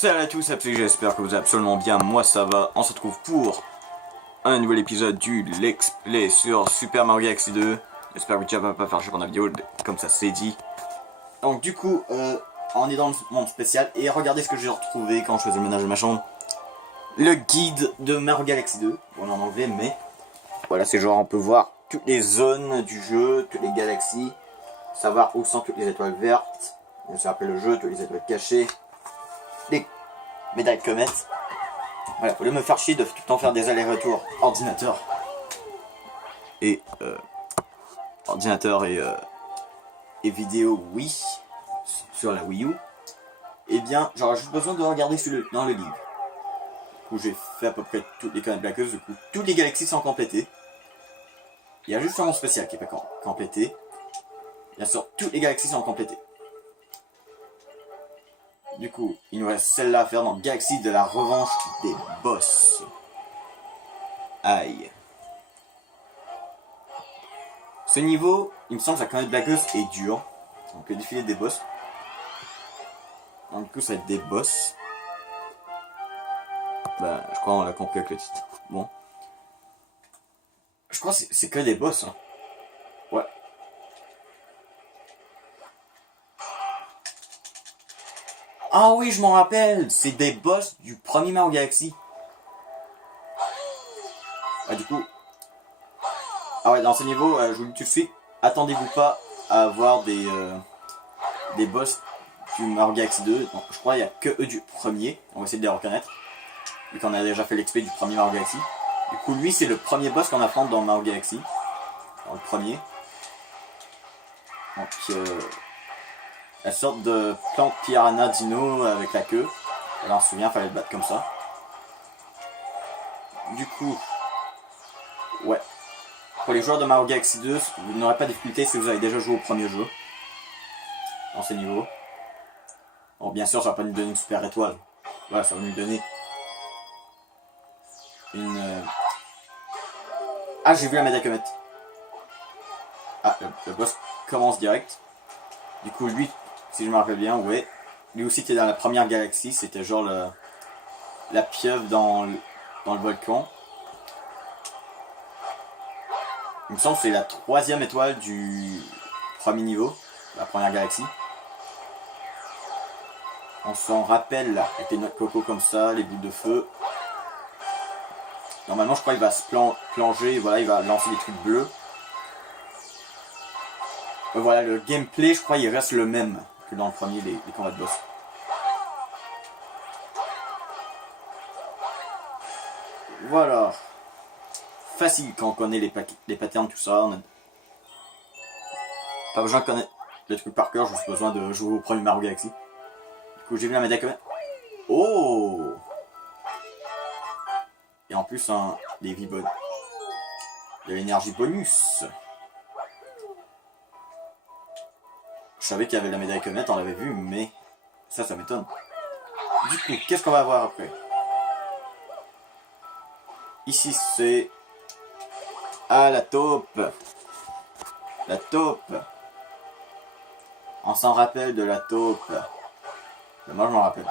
Salut à tous, j'espère que vous allez absolument bien, moi ça va. On se retrouve pour un nouvel épisode du Let's Play sur Super Mario Galaxy 2. J'espère que tu vas pas faire chier pendant la vidéo, comme ça c'est dit. Donc du coup, on est dans le monde spécial et regardez ce que j'ai retrouvé quand je faisais le ménage de ma chambre. Le guide de Mario Galaxy 2, bon en anglais, mais voilà, c'est genre on peut voir toutes les zones du jeu, toutes les galaxies, savoir où sont toutes les étoiles vertes, ça s'appelle le jeu, toutes les étoiles cachées, les médailles comètes. Voilà, au lieu de me faire chier de tout le temps faire des allers-retours ordinateur et vidéo Wii sur la Wii U, et bien j'aurais juste besoin de regarder dans le livre. Du coup j'ai fait à peu près toutes les comètes blaqueuses, du coup toutes les galaxies sont complétées. Il y a juste un monde spécial qui n'est pas complété. Bien sûr, toutes les galaxies sont complétées. Du coup, il nous reste celle-là à faire dans Galaxy de la revanche des boss. Aïe. Ce niveau, il me semble que la comète blaqueuse est dur. On peut défiler des boss. Donc du coup, ça va être des boss. Bah, je crois qu'on l'a compris avec le titre. Bon. Je crois que c'est que des boss. Hein. Ouais. Ah oui, je m'en rappelle. C'est des boss du premier Mario Galaxy. Ah du coup... Ah ouais, dans ce niveau, je vous le dis tout de suite, attendez-vous pas à avoir des boss du Mario Galaxy 2. Donc, je crois qu'il n'y a que eux du premier. On va essayer de les reconnaître. Vu qu'on a déjà fait l'expé du premier Mario Galaxy. Du coup, lui, c'est le premier boss qu'on affronte dans Mario Galaxy. Dans le premier. Donc, la sorte de plante piranha dino avec la queue. Et là, on se souvient, il fallait le battre comme ça. Du coup, ouais. Pour les joueurs de Mario Galaxy 2, vous n'aurez pas de difficulté si vous avez déjà joué au premier jeu. Dans ces niveaux. Bon, bien sûr, ça va pas nous donner une super étoile. Voilà, ça va nous donner une... Ah, j'ai vu la médaille comète. Ah, le boss commence direct. Du coup, lui, si je me rappelle bien, ouais. Lui aussi qui est dans la première galaxie, c'était genre la pieuvre dans le volcan. Il me semble que c'est la 3e étoile du premier niveau, la première galaxie. On s'en rappelle là, avec les noix de coco comme ça, les boules de feu. Normalement, je crois qu'il va se plonger, voilà, il va lancer des trucs bleus. Voilà, le gameplay, je crois, il reste le même que dans le premier, les combats de boss. Voilà. Facile quand on connaît les patterns, tout ça. On a... Pas besoin de connaître les trucs par cœur, j'ai juste besoin de jouer au premier Mario Galaxy. Du coup, j'ai vu la médaille comète. Oh! Et en plus, des vies bonnes. De l'énergie bonus. Je savais qu'il y avait la médaille comète, on l'avait vu, mais ça m'étonne. Du coup, qu'est-ce qu'on va avoir après? Ici, c'est... Ah, la taupe. La taupe. On s'en rappelle de la taupe. Moi, je m'en rappelle.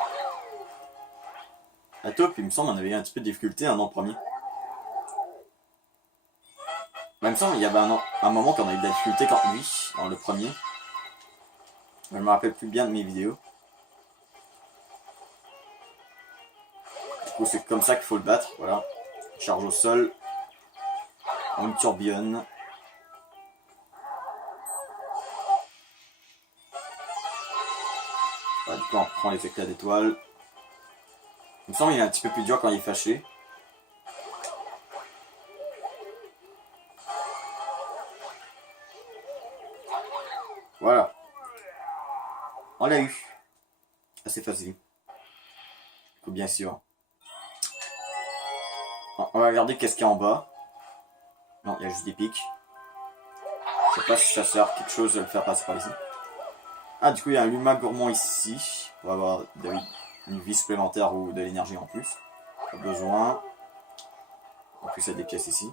La taupe, il me semble, on avait eu un petit peu de difficulté dans le premier. Il me semble qu'il y avait un moment qu'on a eu de la difficulté contre lui, dans le premier. Je me rappelle plus bien de mes vidéos. Du coup, c'est comme ça qu'il faut le battre. Voilà. Charge au sol. On le tourbillonne. Voilà, du coup, on prend les éclats d'étoiles. Il me semble qu'il est un petit peu plus dur quand il est fâché. Voilà. On l'a eu. Assez facile. Du coup, bien sûr. On va regarder qu'est-ce qu'il y a en bas. Non, il y a juste des pics. Je sais pas si ça sert quelque chose de le faire passer par ici. Ah, du coup, il y a un Luma gourmand ici. On va avoir une vie supplémentaire ou de l'énergie en plus. Pas besoin. En plus, il y a des pièces ici.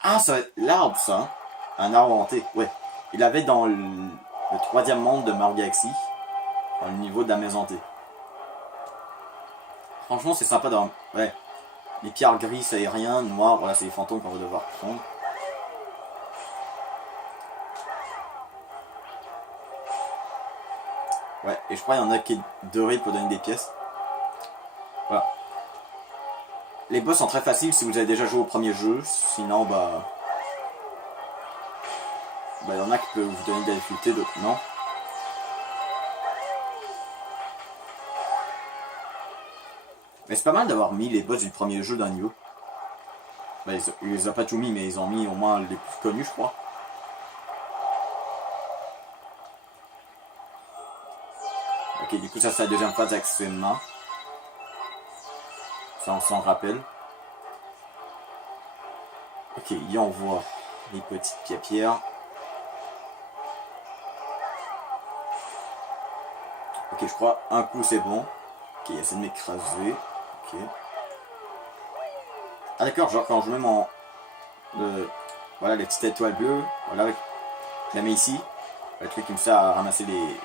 Ah, ça va être l'arbre, ça. Un arbre hanté. Ouais. Il avait dans le 3e monde de Mario Galaxy. Dans le niveau de la maison hantée. Franchement, c'est sympa dans... Ouais. Les pierres gris, ça est rien. Noir, voilà, c'est les fantômes qu'on va devoir prendre. Ouais, et je crois qu'il y en a qui est doré pour donner des pièces. Voilà. Les boss sont très faciles si vous avez déjà joué au premier jeu. Sinon, bah... Bah, il y en a qui peuvent vous donner de la difficulté, d'autres non. Mais c'est pas mal d'avoir mis les boss du premier jeu d'un niveau. Bah, ils les ont pas tout mis, mais ils ont mis au moins les plus connus, je crois. Ok, du coup, ça c'est la deuxième phase avec ses mains. Ça, on s'en rappelle. Ok, y envoie les petites pierres. Ok, je crois un coup c'est bon. Ok, essaie de m'écraser. Ok. Ah d'accord, genre quand je mets mon... voilà, les petites étoiles bleues. Voilà, je la mets ici. Le truc qui me sert à ramasser les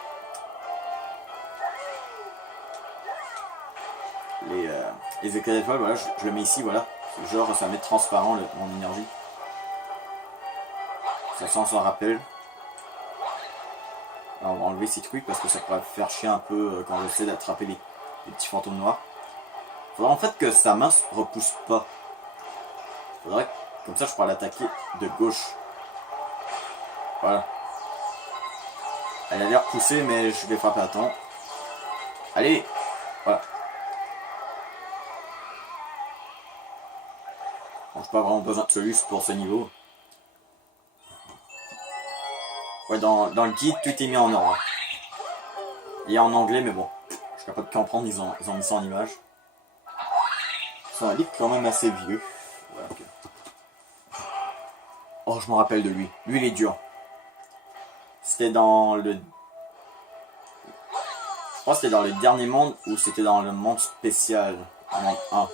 éclats d'étoiles. Voilà, je le mets ici, voilà. Genre ça va mettre transparent mon énergie. Ça s'en rappelle. Alors, on va enlever ces trucs parce que ça pourrait faire chier un peu quand j'essaie d'attraper les petits fantômes noirs. Faudrait en fait que sa main se repousse pas. Faudrait que, comme ça je pourrais l'attaquer de gauche. Voilà. Elle a l'air poussée mais je vais frapper à temps. Allez. Voilà. Bon, j'ai pas vraiment besoin de celui pour ce niveau. Ouais, dans le guide, tout est mis en ordre. Il est en anglais, mais bon. Je suis capable de comprendre, ils ont mis ça en image. C'est un livre quand même assez vieux. Ouais, okay. Oh, je me rappelle de lui. Lui, il est dur. C'était dans le... Je crois que c'était dans le dernier monde ou c'était dans le monde spécial. Monde 1.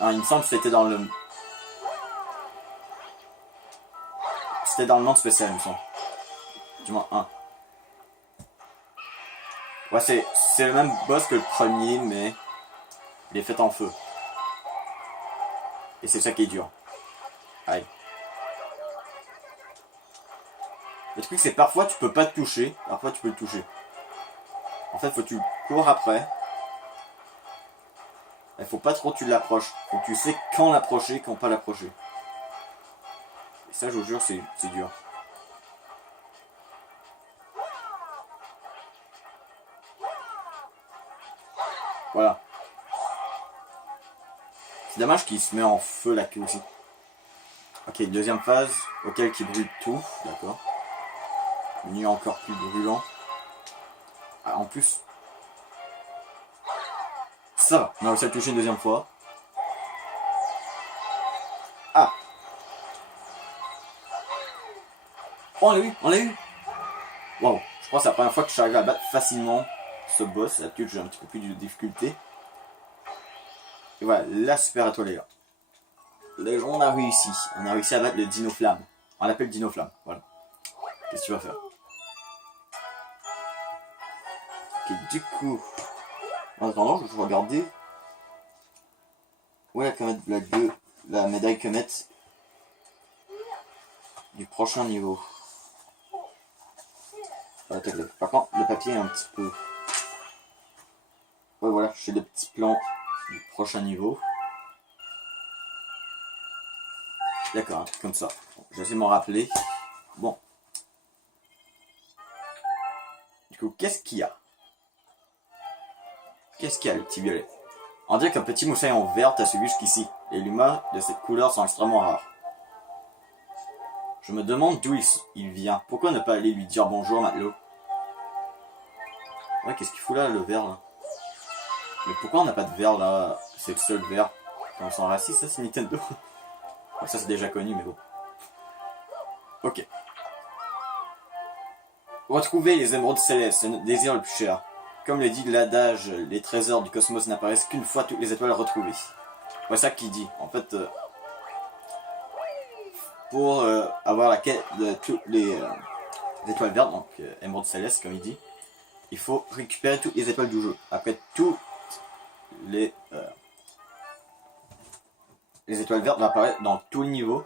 Non, il me semble que c'était dans le... C'était dans le monde spécial, il me semble. Du moins 1. Ouais, c'est le même boss que le premier, mais... Il est fait en feu. Et c'est ça qui est dur. Aïe. Le truc c'est parfois tu peux pas te toucher, parfois tu peux le toucher. En fait faut que tu cours après. Il faut pas trop que tu l'approches. Faut que tu sais quand l'approcher, quand pas l'approcher. Et ça je vous jure c'est dur. Voilà. C'est dommage qu'il se met en feu la queue aussi. Ok, deuxième phase, auquel qui brûle tout, d'accord. Une encore plus brûlant. Ah, en plus, ça va, on a réussi à le toucher une deuxième fois. Ah. Oh, on l'a eu, on l'a eu. Wow, je crois que c'est la première fois que j'arrive à battre facilement ce boss. D'habitude j'ai un petit peu plus de difficulté. Et voilà, la super étoile les gars. On a réussi. On a réussi à battre le Dino Flamme. On l'appelle Dino Flamme, voilà. Qu'est-ce que tu vas faire? Ok, du coup... En attendant, je vais regarder... Où est la médaille comète du prochain niveau. Voilà, par contre, le papier est un petit peu... Ouais, voilà, j'ai le petit plan du prochain niveau. D'accord, un truc comme ça. Je vais essayer de m'en rappeler. Bon. Du coup, qu'est-ce qu'il y a? Qu'est-ce qu'il y a, le petit violet? On dirait qu'un petit moussaillon vert a suivi jusqu'ici. Les lumas de cette couleur sont extrêmement rares. Je me demande d'où il vient. Pourquoi ne pas aller lui dire bonjour, matelot? Ouais, qu'est-ce qu'il fout là, le vert, là? Mais pourquoi on n'a pas de vert, là? C'est le seul vert. On s'en raciste, ça, c'est Nintendo. Ça, c'est déjà connu, mais bon. Ok. Retrouver les émeraudes célestes, c'est notre désir le plus cher. Comme le dit l'adage, les trésors du cosmos n'apparaissent qu'une fois toutes les étoiles retrouvées. Ouais, ça qu'il dit. En fait, pour avoir la quête de toutes les étoiles vertes, donc émeraudes célestes, comme il dit, il faut récupérer toutes les étoiles du jeu. Après toutes les étoiles vertes vont apparaître dans tous les niveaux.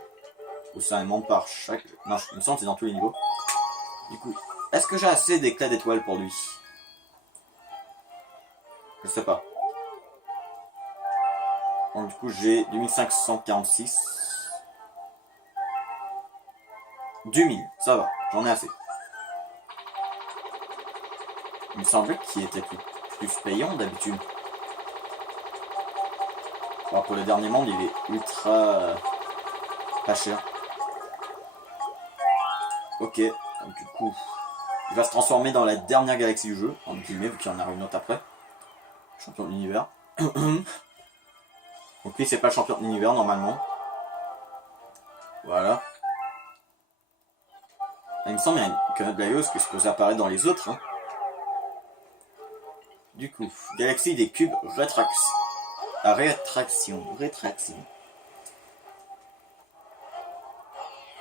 Ou ça monte par chaque... Non, il me semble que c'est dans tous les niveaux. Du coup, est-ce que j'ai assez d'éclats d'étoiles pour lui? Je sais pas. Donc du coup, j'ai 2546. 2000, ça va, j'en ai assez. Il me semblait qu'il était plus payant d'habitude. Alors pour le dernier monde, il est ultra pas cher. Ok, donc du coup, il va se transformer dans la dernière galaxie du jeu, en guillemets, vu qu'il y en a une autre après. Champion de l'univers. Donc lui, c'est pas le champion de l'univers normalement. Voilà. Il me semble qu'il y a une quenouille de Laios qui est supposée apparaître dans les autres. Hein. Du coup, galaxie des cubes rétraction. Rétraction.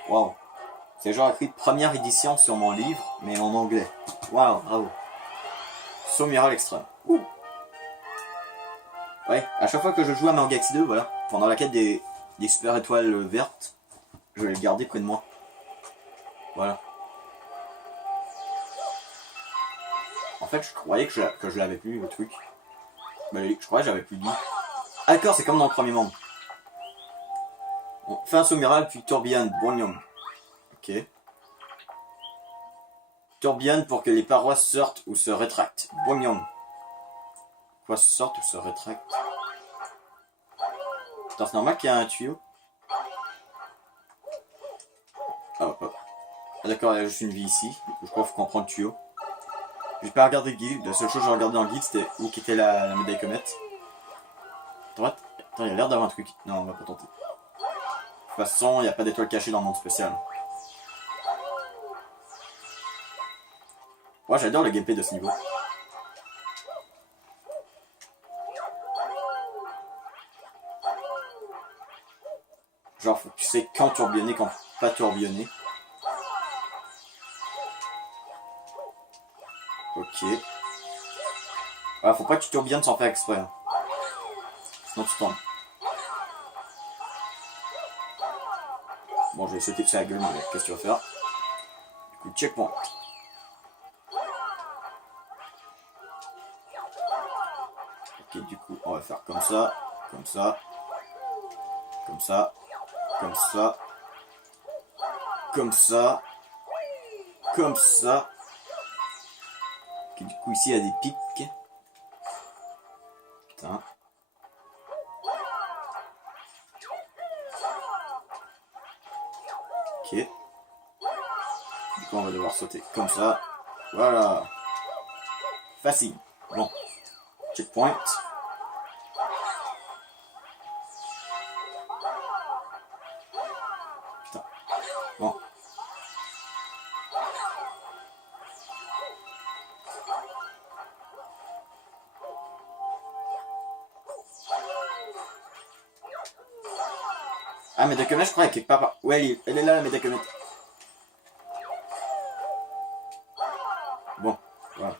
Waouh. C'est genre écrit première édition sur mon livre, mais en anglais. Waouh, bravo. Saumiral extrême. Ouh. Ouais, à chaque fois que je joue à Mario Galaxy 2, voilà, pendant la quête des super étoiles vertes, je vais le garder près de moi. Voilà. En fait, je croyais que je l'avais plus, le truc. Mais je croyais que j'avais plus dit. Ah d'accord, c'est comme dans le premier monde. On fait un saumiral, puis tourbillon, boignon. Ok. Tourbillon pour que les parois sortent ou se rétractent. Boignon. Quoi, sortent ou se rétractent? Attends, c'est normal qu'il y ait un tuyau? Ah, d'accord, il y a juste une vie ici. Je crois qu'il faut qu'on prenne le tuyau. J'ai pas regardé le guide. La seule chose que j'ai regardé dans le guide, c'était où était la médaille comète. Droite. Attends, il y a l'air d'avoir un truc. Non, on va pas tenter. De toute façon, il n'y a pas d'étoile cachée dans le monde spécial. Ouais, j'adore le gameplay de ce niveau. Genre, faut que tu sais quand tourbillonner, quand pas tourbillonner. Ok. Ah, faut pas que tu tourbillonnes sans faire exprès. Hein. Sinon tu tombes. Bon, je vais sauter sur la gueule, mais qu'est-ce que tu vas faire? Du coup, checkpoint. Ok, du coup, on va faire comme ça, comme ça, comme ça, comme ça, comme ça, comme ça. Ok, du coup, ici, il y a des pics. Putain. Ok. Du coup, on va devoir sauter comme ça. Voilà. Facile. Bon. Checkpoint. Putain. Bon. Ah, mais Médacomète, je crois, elle est quelque part par... Ouais, elle est là, la Médacomète. Bon, voilà.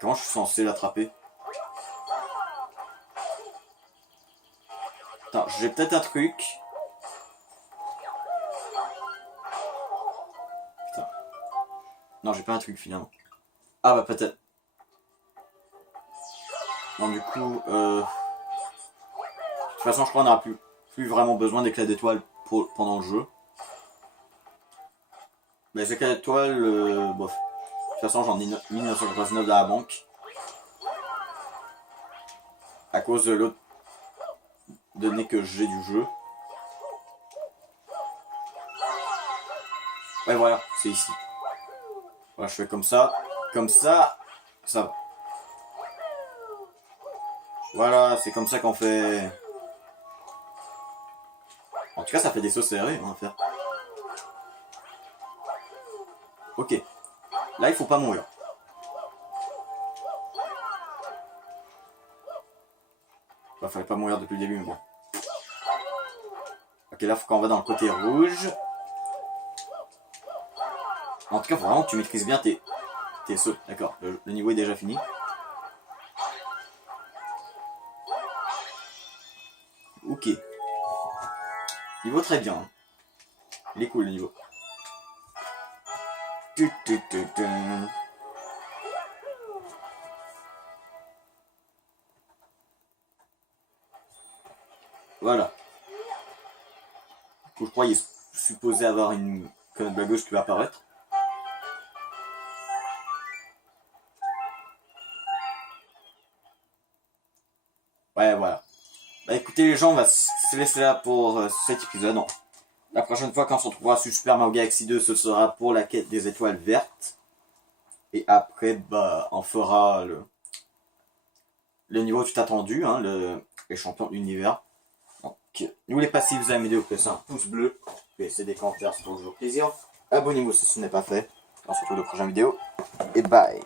Comment je suis censé l'attraper? Attends, j'ai peut-être un truc. Putain. Non, j'ai pas un truc finalement. Ah bah peut-être. Bon, du coup, de toute façon, je crois qu'on n'aura plus vraiment besoin d'éclats d'étoiles pendant le jeu. Mais les éclats d'étoiles, bof. De toute façon, j'en ai 1989 dans la banque. À cause de l'autre données que j'ai du jeu. Ouais, voilà, c'est ici. Voilà, je fais comme ça, ça va. Voilà, c'est comme ça qu'on fait. En tout cas, ça fait des sauts serrés, on va faire. Ok. Là, il faut pas mourir. Bah, fallait pas mourir depuis le début, mais bon. Ok, là, faut qu'on va dans le côté rouge. En tout cas, faut vraiment que tu maîtrises bien tes sauts. D'accord, le niveau est déjà fini. Ok. Niveau très bien. Il est cool le niveau. Voilà. Je crois qu'il est supposé avoir une colonne à gauche qui va apparaître. Ouais, voilà. Bah écoutez les gens, on va se laisser là pour cet épisode. Non. La prochaine fois quand on se retrouvera sur Super Mario Galaxy 2, ce sera pour la quête des étoiles vertes. Et après, bah, on fera le niveau tout attendu, hein, les champions de l'univers. Donc, n'oubliez pas si vous avez aimé la vidéo, laissez un pouce bleu. Laissez des commentaires, c'est toujours plaisir. Abonnez-vous si ce n'est pas fait. On se retrouve dans la prochaine vidéo. Et bye.